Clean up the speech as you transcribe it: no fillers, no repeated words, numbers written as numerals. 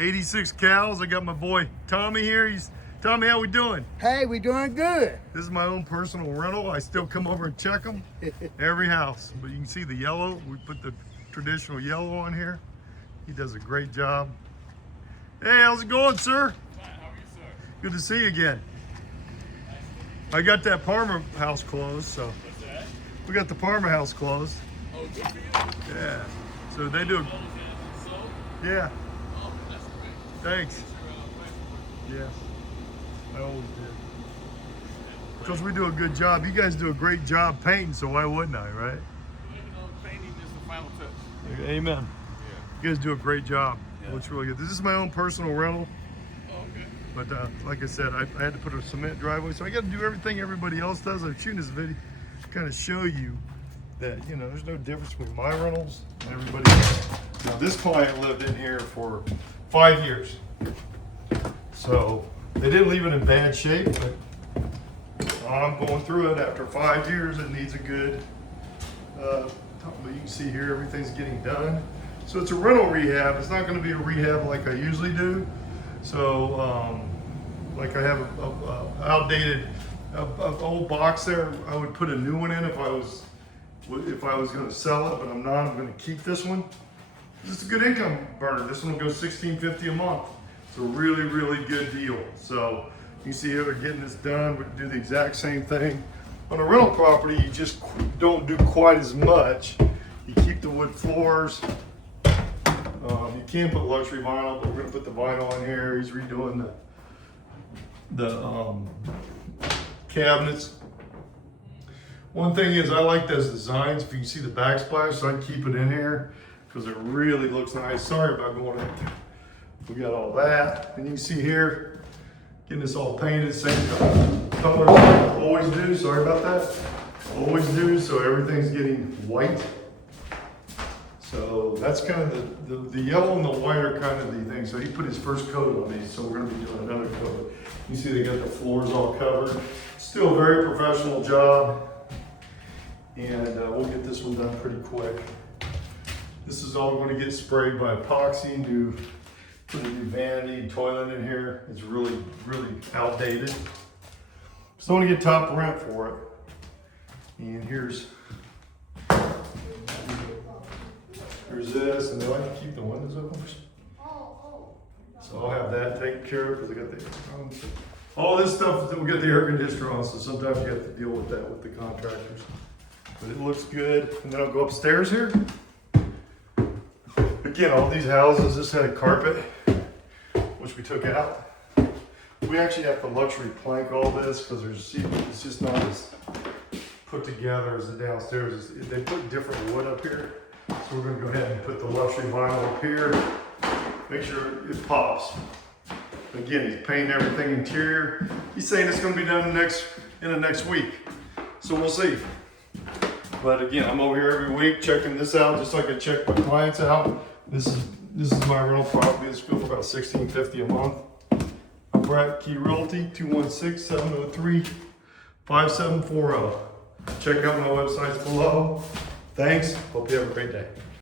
86 Cowles. I got my boy Tommy here. Tommy, how we doing? Hey, we doing good. This is my own personal rental. I still come over and check them every house. But you can see the yellow. We put the traditional yellow on here. He does a great job. Hey, how's it going, sir? Fine. How are you, sir? Good to see you again. I got that Parma house closed, so. What's that? We got the Parma house closed. Oh, good for you. Yeah. So they do. So? Yeah. Oh, that's great. Thanks. Yes. I always did. Because we do a good job. You guys do a great job painting, so why wouldn't I, right? Painting is the final touch. Amen. Yeah. You guys do a great job. Yeah. Looks really good. This is my own personal rental. Oh, okay. But like I said, I had to put a cement driveway, so I got to do everything everybody else does. I'm shooting this video to kind of show you that, you know, there's no difference between my rentals and everybody else. Now, this client lived in here for 5 years. So they didn't leave it in bad shape, but I'm going through it after 5 years. It needs a good, but you can see here, everything's getting done. So it's a rental rehab. It's not going to be a rehab like I usually do. So, like I have a outdated old box there. I would put a new one in if I was going to sell it, but I'm not. I'm going to keep this one. This is a good income burner. This one will go $16.50 a month. It's a really, really good deal. So you see here they're getting this done. We do the exact same thing. On a rental property, you just don't do quite as much. You keep the wood floors. You can put luxury vinyl, but we're gonna put the vinyl on here. He's redoing the cabinets. One thing is I like those designs. If you can see the backsplash, so I keep it in here because it really looks nice. Sorry about going in. We got all that. And you can see here, getting this all painted, same color. Always do, sorry about that. Always do, so everything's getting white. So that's kind of the yellow and the white are kind of the thing. So he put his first coat on these, so we're gonna be doing another coat. You see they got the floors all covered. Still a very professional job. And we'll get this one done pretty quick. This is all going to get sprayed by epoxy and put a new vanity toilet in here. It's really, really outdated. So I want to get top rent for it. And here's this, and they like to keep the windows open. So I'll have that taken care of because I got the all this stuff. We got the air conditioner on, so sometimes you have to deal with that with the contractors. But it looks good. And then I'll go upstairs here. Again, all these houses, this had a carpet, which we took out. We actually have to luxury plank all this because it's just not as put together as the downstairs. They put different wood up here. So we're gonna go ahead and put the luxury vinyl up here. Make sure it pops. Again, he's painting everything interior. He's saying it's gonna be done in the next week. So we'll see. But again, I'm over here every week checking this out, just like I check my clients out. This is my rental property. It's good for about $16.50 a month. I'm Brett, Key Realty, 216-703-5740. Check out my websites below. Thanks. Hope you have a great day.